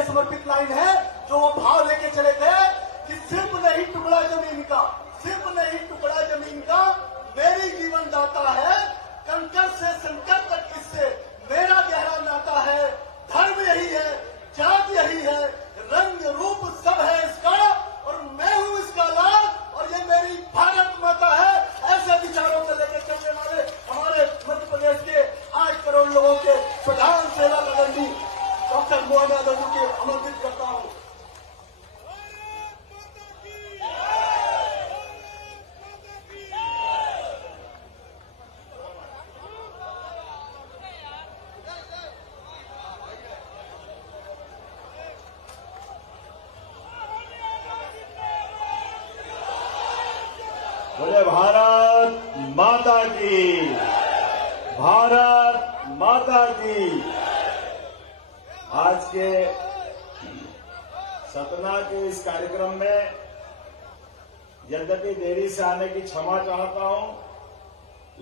लिए समर्पित लाइन है, जो वो भाव लेके चले थे कि सिर्फ नहीं टुकड़ा जमीन का, सिर्फ नहीं टुकड़ा जमीन का, मेरी जीवन दाता है, कंकर से संकट तक इससे मेरा गहरा नाता है, धर्म यही है, जात यही है, रंग रूप सब है इसका, और मैं हूं इसका लाल, और ये मेरी भारत माता है। ऐसे विचारों को लेकर चलने वाले हमारे मध्य प्रदेश के 8 करोड़ लोगों के प्रधान सेवा नगरनी डॉक्टर मोहन यादव जी के आमंत्रित करता हूं। बोले भारत माता की, भारत माता की। आज के सतना के इस कार्यक्रम में यद्यपि देरी से आने की क्षमा चाहता हूं,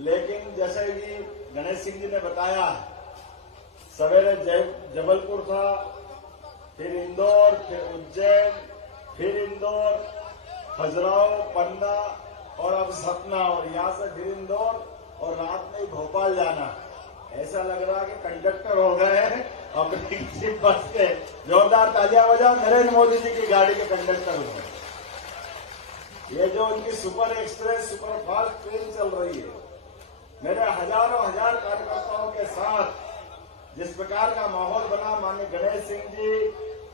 लेकिन जैसे कि गणेश सिंह जी ने बताया, सवेरे जबलपुर था, फिर इंदौर, फिर उज्जैन, फिर इंदौर, खजुराहो, पन्ना और अब सतना, और यहां से फिर इंदौर, और रात में भोपाल जाना। ऐसा लग रहा है कि कंडक्टर हो गए हैं अपनी किसी बस के। जोरदार तालियां बजाओ, नरेंद्र मोदी जी की गाड़ी के कंडक्टर हो गए। ये जो उनकी super express super fast train चल रही है, मेरे हजारों हजार कार्यकर्ताओं के साथ जिस प्रकार का माहौल बना, माननीय गणेश सिंह जी,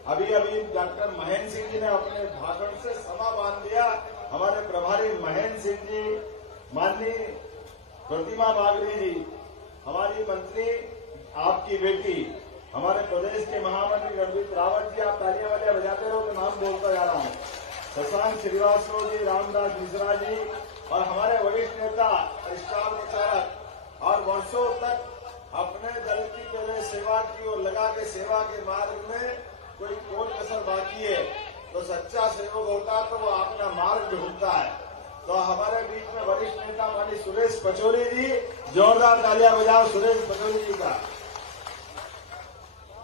अभी डॉक्टर महेंद्र सिंह जी ने अपने भाषण से समा बांध दिया। हमारे प्रभारी महेंद्र सिंह जी, माननीय प्रतिमा बागरी जी, हमारी मंत्री आपकी बेटी, हमारे प्रदेश के महामंत्री रणजीत रावत जी, आप तालियां वालियां बजाते रहो तो नाम बोलता जा रहा हूं, शशांक श्रीवास्तव जी, रामदास मिश्रा जी, और हमारे वरिष्ठ नेता, स्टाफ विचारक, और वर्षों तक अपने दल की पहले सेवा की और लगा के सेवा के मार्ग में कोई कोई कसर बाकी है तो सच्चा सेवक होता तो वो अपना मार्ग ढूंढता है। तो हमारे बीच में वरिष्ठ नेता माननीय सुरेश पचौरी जी, जोरदार तालियां बजाओ सुरेश पचौरी जी का।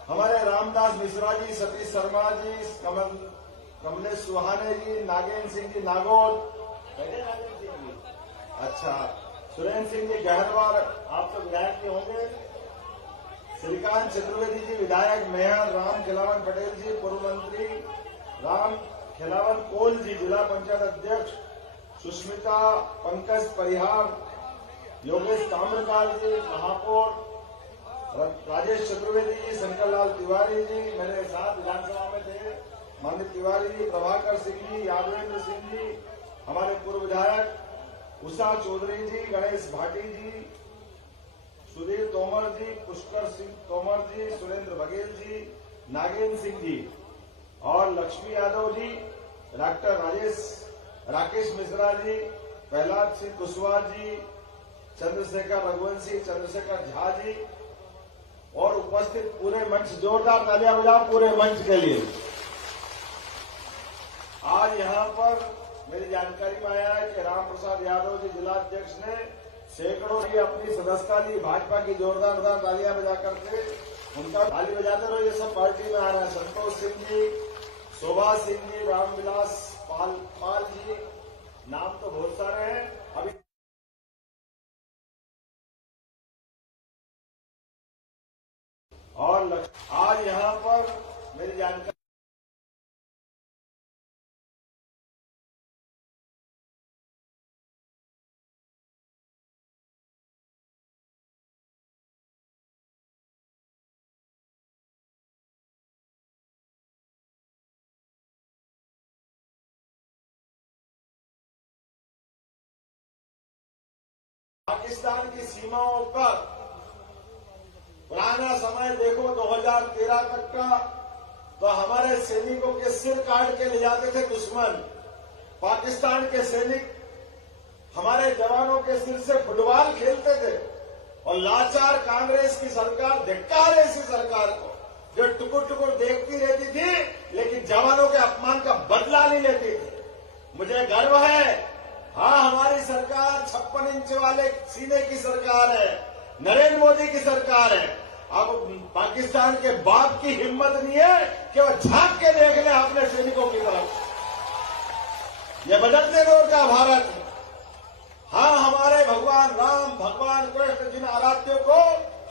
हमारे रामदास मिश्रा जी, सतीश शर्मा जी, कमलेश सुहाने जी, नागेंद्र सिंह जी नागौर, अच्छा, सुरेंद्र सिंह जी गहरवार, आप तो विधायक के होंगे, श्रीकांत चतुर्वेदी जी विधायक, मेयर राम खिलावन पटेल जी पूर्व मंत्री, राम खिलावन कोल जी जिला पंचायत अध्यक्ष, सुष्मिता पंकज परिहार, योगेश ताम्रपाल जी महापौर, राजेश चतुर्वेदी जी, शंकरलाल तिवारी जी मेरे साथ विधानसभा में थे, माननीय तिवारी जी, प्रभाकर सिंह जी, यादवेंद्र सिंह जी, हमारे पूर्व विधायक, उषा चौधरी जी, गणेश भाटी जी, सुधीर तोमर जी, पुष्कर सिंह तोमर जी, सुरेंद्र बघेल जी, नागेंद्र सिंह जी, और लक्ष्मी यादव जी, डॉक्टर राकेश मिश्रा जी, प्रहलाद सिंह कुशवाहा जी, चंद्रशेखर रघुवंशी, चंद्रशेखर झा जी, और उपस्थित पूरे मंच, जोरदार तालियां बजाओ पूरे मंच के लिए। आज यहां पर मेरी जानकारी में आया है कि राम प्रसाद यादव जी जिला अध्यक्ष ने सैकड़ों की अपनी सदस्यता ली, भाजपा की जोरदार तालियां बजा करके उनका ताली बजाते रहो, ये सब पार्टी में आ रहा है। संतोष सिंह जी, शोभा सिंह जी, रामविलास पाल जी, नाम तो बहुत सारे हैं। अभी और आज यहां पर मेरी जानकारी पाकिस्तान की सीमाओं पर पुराना समय देखो 2013 तक का, तो हमारे सैनिकों के सिर काट के ले जाते थे दुश्मन। पाकिस्तान के सैनिक हमारे जवानों के सिर से फुटबॉल खेलते थे, और लाचार कांग्रेस की सरकार, धिक्कार ऐसी सरकार को जो टुकुर टुकुर देखती रहती थी लेकिन जवानों के अपमान का बदला नहीं लेती थी। मुझे गर्व है, हाँ, हमारी सरकार 56 इंच वाले सीने की सरकार है, नरेंद्र मोदी की सरकार है, अब पाकिस्तान के बाप की हिम्मत नहीं है कि वो झांक के देख ले अपने सैनिकों की तरफ। यह बदलते दौर का भारत है। हाँ, हमारे भगवान राम, भगवान कृष्ण, जिन आराध्यों को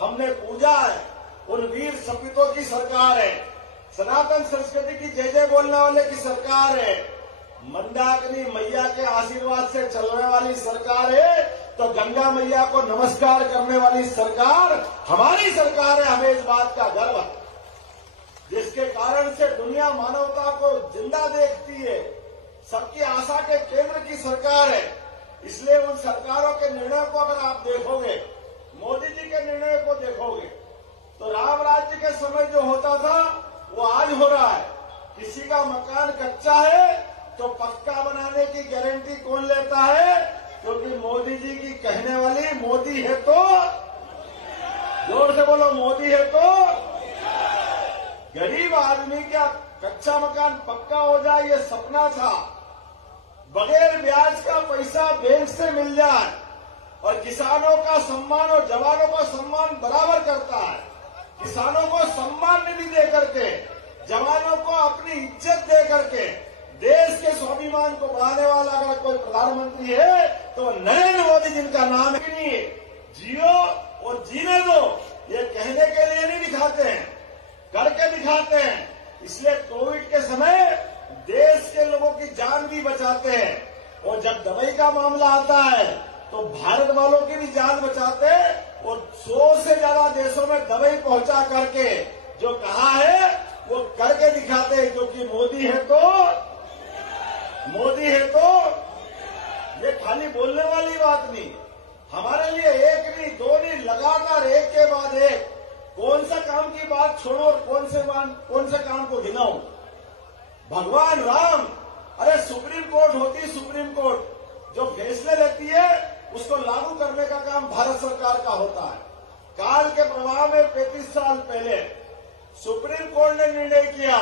हमने पूजा है, उन वीर सपूतों की सरकार है। सनातन संस्कृति की जय जय बोलने वाले की सरकार है। मंदाकिनी मैया के आशीर्वाद से चलने वाली सरकार है। तो गंगा मैया को नमस्कार करने वाली सरकार हमारी सरकार है। हमें इस बात का गर्व है, जिसके कारण से दुनिया मानवता को जिंदा देखती है। सबकी आशा के केंद्र की सरकार है। इसलिए उन सरकारों के निर्णय को अगर आप देखोगे, मोदी जी के निर्णय को देखोगे, तो राम राज्य के समय जो होता था वो आज हो रहा है। किसी का मकान कच्चा है तो पक्का बनाने की गारंटी कौन लेता है? क्योंकि मोदी जी की कहने वाली मोदी है तो, जोर से बोलो, मोदी है तो। गरीब आदमी का कच्चा मकान पक्का हो जाए ये सपना था। बगैर ब्याज का पैसा बैंक से मिल जाए और किसानों का सम्मान और जवानों का सम्मान बराबर करता है। किसानों को सम्मान निधि दे करके, जवानों को अपनी इज्जत दे करके देश के स्वाभिमान को बढ़ाने वाला अगर कोई प्रधानमंत्री है तो नरेंद्र मोदी जिनका नाम है। नहीं, जियो और जीने दो, ये कहने के लिए नहीं दिखाते हैं, करके दिखाते हैं। इसलिए कोविड के समय देश के लोगों की जान भी बचाते हैं। और जब दवाई का मामला आता है तो भारत वालों की भी जान बचाते हैं। और 100 से ज्यादा देशों में दवाई पहुंचा करके जो कहा है वो करके दिखाते हैं। क्योंकि मोदी है तो, मोदी है तो, ये खाली बोलने वाली बात नहीं। हमारे लिए एक नहीं, दो नहीं, लगातार एक के बाद एक। कौन सा काम की बात छोड़ो और कौन से काम को गिनाऊं? भगवान राम, अरे सुप्रीम कोर्ट होती, सुप्रीम कोर्ट जो फैसले लेती है उसको लागू करने का काम भारत सरकार का होता है। काल के प्रवाह में 35 साल पहले सुप्रीम कोर्ट ने निर्णय किया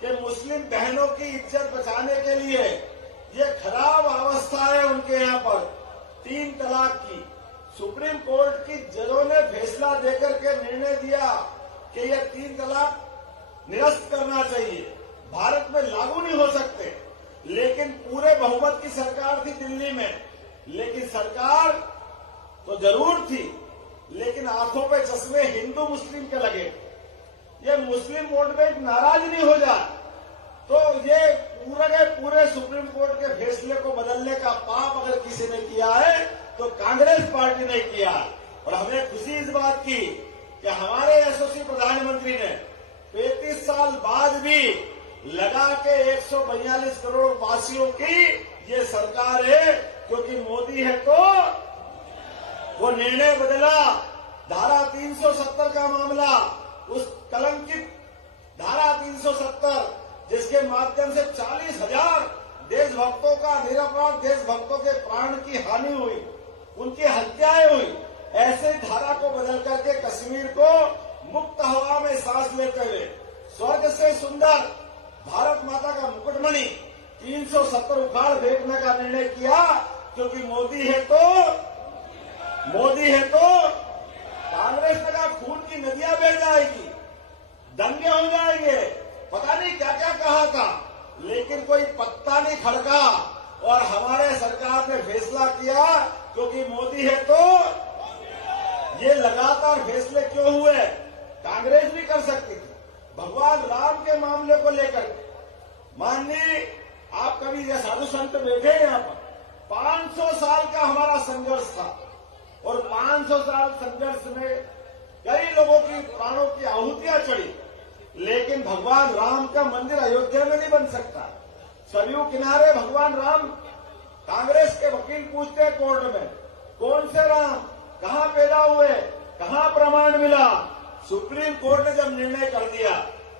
कि मुस्लिम बहनों की इज्जत बचाने के लिए ये खराब अवस्था है उनके यहाँ पर 3 तलाक की। सुप्रीम कोर्ट की जजों ने फैसला देकर के निर्णय दिया कि ये 3 तलाक निरस्त करना चाहिए, भारत में लागू नहीं हो सकते। लेकिन पूरे बहुमत की सरकार थी दिल्ली में, लेकिन सरकार तो जरूर थी, लेकिन आंखों पे चश्मे हिंदू मुस्लिम के लगे। ये मुस्लिम वोट बैंक नाराज नहीं हो जाए तो ये पूरे के पूरे सुप्रीम कोर्ट के फैसले को बदलने का पाप अगर किसी ने किया है तो कांग्रेस पार्टी ने किया। और हमें खुशी इस बात की कि हमारे यशस्वी प्रधानमंत्री ने 35 साल बाद भी लगा के 142 करोड़ वासियों की ये सरकार है। क्योंकि मोदी है तो वो निर्णय बदला। धारा 370 का मामला, उस कलंकित धारा 370 जिसके माध्यम से 40,000 देशभक्तों का, निरपराध देशभक्तों के प्राण की हानि हुई, उनकी हत्याएं हुई। ऐसे धारा को बदल करके कश्मीर को मुक्त हवा में सांस लेते हुए स्वर्ग से सुंदर भारत माता का मुकुटमणि 370 उखाड़ फेंकने का निर्णय किया। क्योंकि मोदी है तो, मोदी है तो कांग्रेस ने कहा खून की नदियां बह जाएगी, दंगे हो जाएंगे, पता नहीं क्या क्या कहा था, लेकिन कोई पत्ता नहीं खड़का। और हमारे सरकार ने फैसला किया क्योंकि मोदी है तो। ये लगातार फैसले क्यों हुए? कांग्रेस भी कर सकती थी। भगवान राम के मामले को लेकर माननीय आप कभी ये साधु संत बैठे यहाँ पर, 500 साल का हमारा संघर्ष था और 500 साल संघर्ष में कई लोगों की प्राणों की आहुतियां चढ़ी। लेकिन भगवान राम का मंदिर अयोध्या में नहीं बन सकता। सरयू किनारे भगवान राम, कांग्रेस के वकील पूछते हैं कोर्ट में, कौन से राम, कहां पैदा हुए, कहां प्रमाण मिला? सुप्रीम कोर्ट ने जब निर्णय कर दिया,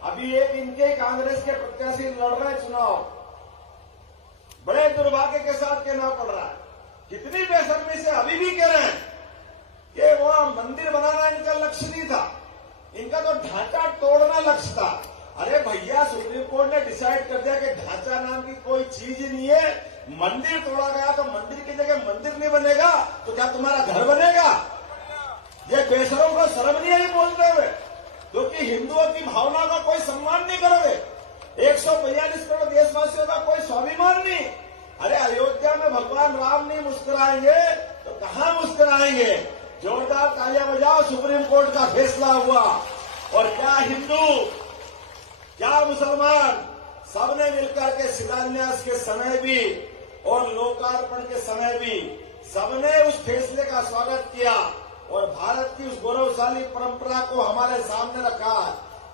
अभी एक इनके कांग्रेस के प्रत्याशी लड़ रहे चुनाव, बड़े दुर्भाग्य के साथ कहना पड़ रहा है, कितनी बेशर्मी से अभी भी कह रहे हैं कि वहां मंदिर बनाना इनका लक्ष्य नहीं था, इनका तो ढांचा तोड़ना लक्ष्य था। अरे भैया, सुप्रीम कोर्ट ने डिसाइड कर दिया कि ढांचा नाम की कोई चीज ही नहीं है। मंदिर तोड़ा गया तो मंदिर की जगह मंदिर नहीं बनेगा तो क्या तुम्हारा घर बनेगा? ये बेशरों को शर्म नहीं आई बोलते हुए, क्योंकि हिंदुओं की भावना का कोई सम्मान नहीं करोगे। 142 करोड़ देशवासियों का कोई स्वाभिमान नहीं। अरे अयोध्या में भगवान राम नहीं मुस्कुराएंगे तो कहां मुस्कुराएंगे। जोरदार तालियां बजाओ, सुप्रीम कोर्ट का फैसला हुआ। और क्या हिंदू क्या मुसलमान सबने मिलकर के शिलान्यास के समय भी और लोकार्पण के समय भी सबने उस फैसले का स्वागत किया और भारत की उस गौरवशाली परंपरा को हमारे सामने रखा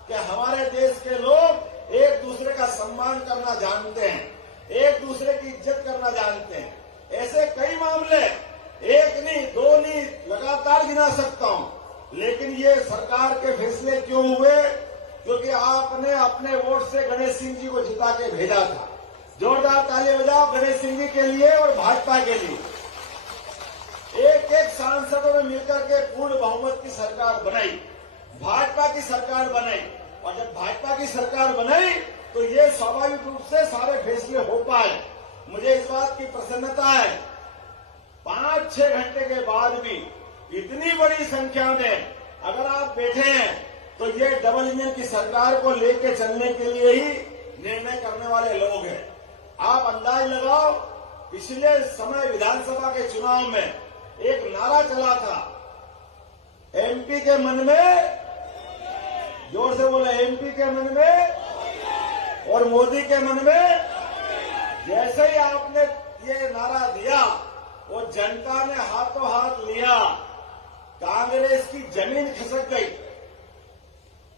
कि हमारे देश के लोग एक दूसरे का सम्मान करना जानते हैं, एक दूसरे की इज्जत करना जानते हैं। ऐसे कई मामले, एक नहीं दो नहीं, लगातार गिना सकता हूं। लेकिन ये सरकार के फैसले क्यों हुए? क्योंकि आपने अपने वोट से गणेश सिंह जी को जिता के भेजा था। जोरदार ताली बजाओ गणेश सिंह जी के लिए और भाजपा के लिए। एक एक सांसदों में मिलकर के पूर्ण बहुमत की सरकार बनाई, भाजपा की सरकार बनाई। और जब भाजपा की सरकार बनाई तो ये स्वाभाविक रूप से सारे फैसले हो पाए। मुझे इस बात की प्रसन्नता है, 5-6 घंटे के बाद भी इतनी बड़ी संख्या में अगर आप बैठे हैं तो ये डबल इंजन की सरकार को लेकर चलने के लिए ही निर्णय करने वाले लोग हैं। आप अंदाज लगाओ, पिछले समय विधानसभा के चुनाव में एक नारा चला था, एमपी के मन में, जोर से बोले, एमपी के मन में और मोदी के मन में। जैसे ही आपने ये नारा दिया और जनता ने हाथों हाथ लिया, कांग्रेस की जमीन खिसक गई।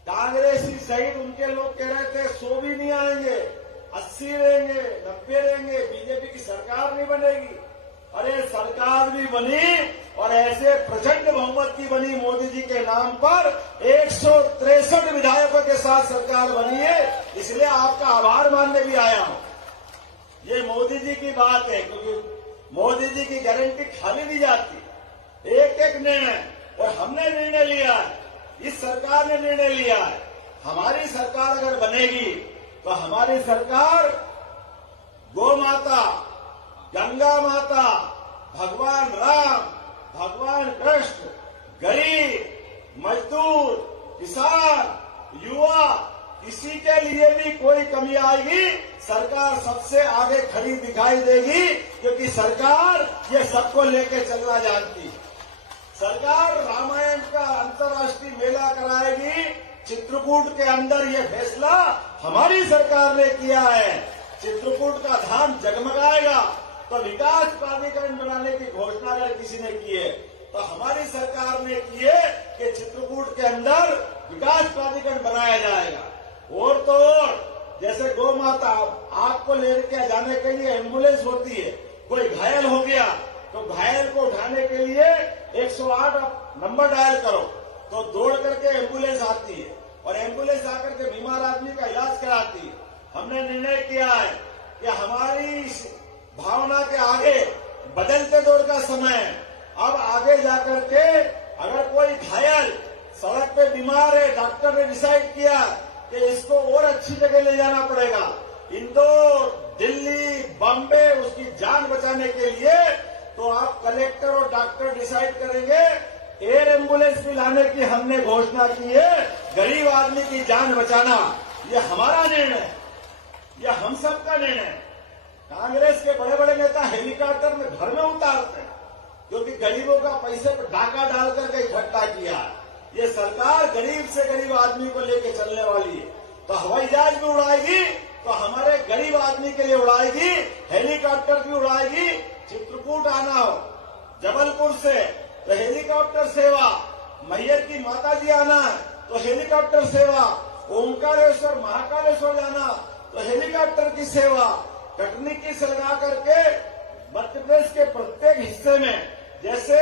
कांग्रेसी सहित उनके लोग कह रहे थे 100 भी नहीं आएंगे, 80 रहेंगे, 90 रहेंगे, बीजेपी की सरकार नहीं बनेगी। अरे सरकार भी बनी और ऐसे प्रचंड बहुमत की बनी, मोदी जी के नाम पर 163 विधायकों के साथ सरकार बनी है। इसलिए आपका आभार मानने भी आया हूं। ये मोदी जी की बात है, क्योंकि मोदी जी की गारंटी खाली नहीं जाती। एक एक निर्णय, और हमने निर्णय लिया है, इस सरकार ने निर्णय लिया है। हमारी सरकार अगर बनेगी तो हमारी सरकार गौ माता, गंगा माता, भगवान राम, भगवान कृष्ण, गरीब, मजदूर, किसान, युवा, किसी के लिए भी कोई कमी आएगी, सरकार सबसे आगे खड़ी दिखाई देगी। क्योंकि सरकार ये सबको लेके चलना जानती है। सरकार रामायण का अंतर्राष्ट्रीय मेला कराएगी। चित्रकूट के अंदर ये फैसला हमारी सरकार ने किया है। चित्रकूट का धाम जगमगाएगा। तो विकास प्राधिकरण बनाने की घोषणा अगर किसी ने की है तो हमारी सरकार ने की है कि चित्रकूट के अंदर विकास प्राधिकरण बनाया जाएगा। और तो और, जैसे गौ माता, आपको लेकर जाने के लिए एम्बुलेंस होती है, कोई घायल हो गया तो घायल को उठाने के लिए 108 नंबर डायल करो तो दौड़ करके एम्बुलेंस आती है और एम्बुलेंस आकर के बीमार आदमी का इलाज कराती है। हमने निर्णय किया है कि हमारी भावना के आगे बदलते दौर का समय है। अब आगे जाकर के अगर कोई घायल सड़क पे बीमार है, डॉक्टर ने डिसाइड किया कि इसको और अच्छी जगह ले जाना पड़ेगा, इंदौर, दिल्ली, बॉम्बे, उसकी जान बचाने के लिए, तो आप कलेक्टर और डॉक्टर डिसाइड करेंगे। एयर एम्बुलेंस भी लाने की हमने घोषणा की है। गरीब आदमी की जान बचाना ये हमारा निर्णय है, ये हम सबका निर्णय है। कांग्रेस के बड़े बड़े नेता हेलीकॉप्टर में घर में उतारते हैं क्योंकि गरीबों का पैसे पर डाका डालकर के इकट्ठा किया। ये सरकार गरीब से गरीब आदमी को लेकर चलने वाली है। तो हवाई जहाज भी उड़ाएगी तो हमारे गरीब आदमी के लिए उड़ाएगी, हेलीकॉप्टर भी उड़ाएगी। चित्रकूट आना हो जबलपुर से तो हेलीकॉप्टर सेवा, मैयर की माता जी आना है तो हेलीकॉप्टर सेवा, ओंकारेश्वर महाकालेश्वर जाना तो हेलीकॉप्टर की सेवा, तकनीकी से लगा करके मध्य प्रदेश के प्रत्येक हिस्से में, जैसे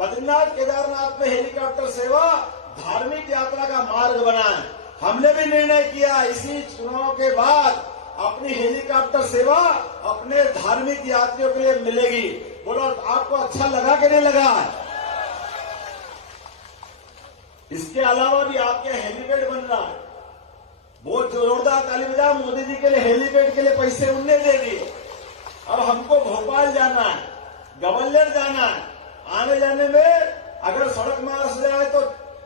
बद्रीनाथ केदारनाथ में हेलीकॉप्टर सेवा धार्मिक यात्रा का मार्ग बना है। हमने भी निर्णय किया इसी चुनाव के बाद अपनी हेलीकॉप्टर सेवा अपने धार्मिक यात्रियों के लिए मिलेगी। बोलो आपको अच्छा लगा कि नहीं लगा? इसके अलावा भी आपके हेलीपैड बन रहा है। बहुत जोरदार ताली बजा। मोदी जी के लिए हेलीपैड के लिए पैसे उनने दे दिए। अब हमको भोपाल जाना है, ग्वालियर जाना है, आने जाने में अगर सड़क मार्ग से जाए तो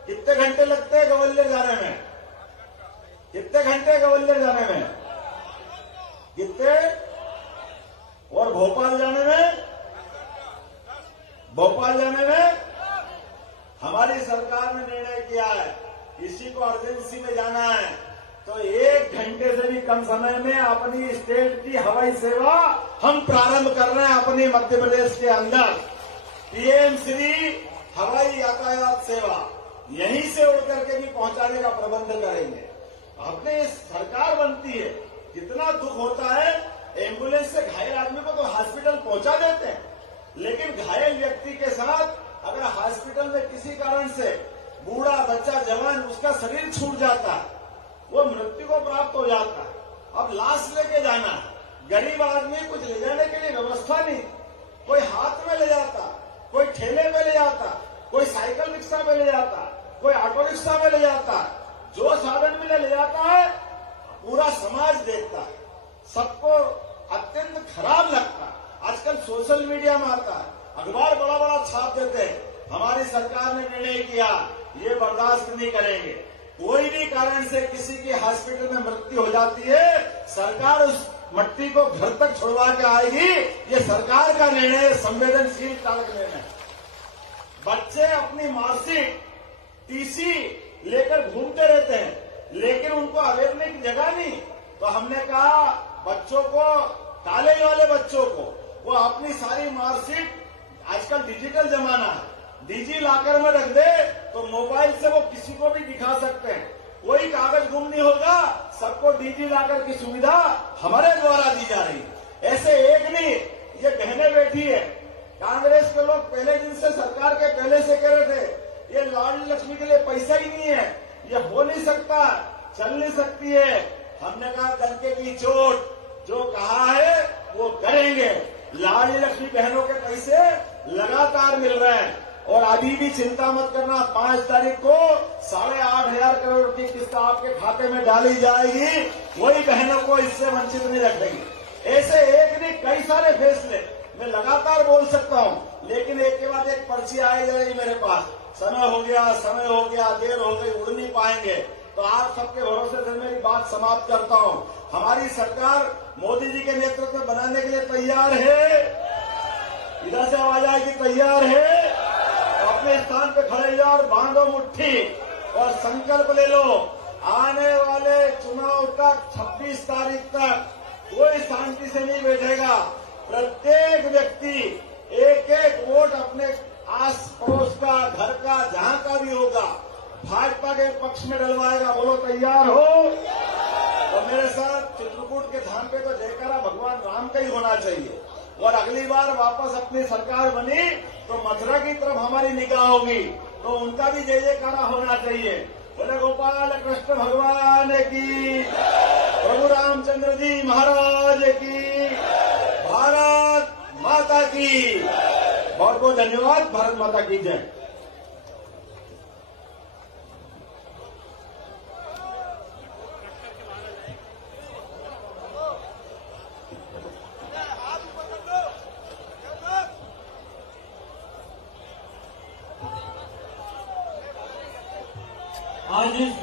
कितने घंटे लगते हैं ग्वालियर जाने में? कितने घंटे ग्वालियर जाने में? कितने? और भोपाल जाने में? भोपाल जाने में हमारी सरकार ने निर्णय किया है, किसी को अर्जेंसी में जाना है तो 1 घंटे से भी कम समय में अपनी स्टेट की हवाई सेवा हम प्रारंभ कर रहे हैं अपने मध्य प्रदेश के अंदर। पीएम श्री हवाई यातायात सेवा यहीं से उड़ करके भी पहुंचाने का प्रबंध करेंगे। अपने सरकार बनती है, कितना दुख होता है, एम्बुलेंस से घायल आदमी को तो हॉस्पिटल पहुंचा देते हैं, लेकिन घायल व्यक्ति के साथ अगर हॉस्पिटल में किसी कारण से बूढ़ा बच्चा जवान उसका शरीर छूट जाता है, वो मृत्यु को प्राप्त हो जाता है। अब लाश लेके जाना है, गरीब आदमी कुछ ले जाने के लिए व्यवस्था नहीं, कोई हाथ में ले जाता, कोई ठेले पे ले जाता, कोई साइकिल रिक्शा में ले जाता, कोई ऑटो रिक्शा में ले जाता, जो साधन में ले जाता है पूरा समाज देखता है, सबको अत्यंत खराब लगता है। आजकल सोशल मीडिया में आता है, अखबार बड़ा बड़ा छाप देते हैं। हमारी सरकार ने निर्णय किया ये बर्दाश्त नहीं करेंगे। कोई भी कारण से किसी की हॉस्पिटल में मृत्यु हो जाती है, सरकार उस मट्टी को घर तक छुड़वा के आएगी। ये सरकार का निर्णय, संवेदनशील चालक निर्णय। बच्चे अपनी मार्कशीट टीसी लेकर घूमते रहते हैं, लेकिन उनको अवेयरनेस की जगह नहीं। तो हमने कहा बच्चों को, कॉलेज वाले बच्चों को, वो अपनी सारी मार्कशीट, आजकल डिजिटल जमाना है, डिजी लॉकर में रख दे तो मोबाइल से वो किसी को भी दिखा सकते हैं, कोई कागज गुम नहीं होगा। सबको डिजी लॉकर की सुविधा हमारे द्वारा दी जा रही है। ऐसे एक नहीं, ये बहनें बैठी है, कांग्रेस के लोग पहले दिन से, सरकार के पहले से कह रहे थे ये लाडली लक्ष्मी के लिए पैसा ही नहीं है, ये हो नहीं सकता, चल नहीं सकती है। हमने कहा डंके की चोट, जो कहा है वो करेंगे। लाडली लक्ष्मी बहनों के पैसे लगातार मिल रहे हैं और अभी भी चिंता मत करना, 5 तारीख को 8,500 करोड़ की किस्त आपके खाते में डाली जाएगी। वही बहनों को इससे वंचित नहीं रखेंगे। ऐसे एक नहीं, कई सारे फैसले मैं लगातार बोल सकता हूं, लेकिन एक के बाद एक पर्ची आई जाएगी मेरे पास। समय हो गया, देर हो गई, उड़ नहीं पाएंगे। तो आप सबके भरोसे से मेरी बात समाप्त करता हूं। हमारी सरकार मोदी जी के नेतृत्व में बनाने के लिए तैयार है। इधर से आवाज आएगी, तैयार है। तो अपने स्थान पे खड़े जाओ और बांधो मुट्ठी और संकल्प ले लो, आने वाले चुनाव तक 26 तारीख तक कोई शांति से नहीं बैठेगा। प्रत्येक व्यक्ति एक एक वोट अपने आस पड़ोस का, घर का, जहां का भी होगा, भाजपा के पक्ष में डलवाएगा। बोलो तैयार हो? और मेरे साथ चित्रकूट के धाम पे तो जयकारा भगवान राम का ही होना चाहिए। और अगली बार वापस अपनी सरकार बनी तो मथुरा की तरफ हमारी निगाह होगी, तो उनका भी जय जयकारा होना चाहिए। बोले गोपाल कृष्ण भगवान की, प्रभु रामचंद्र जी महाराज की, भारत माता की। बहुत बहुत धन्यवाद। भारत माता की जय। आज इस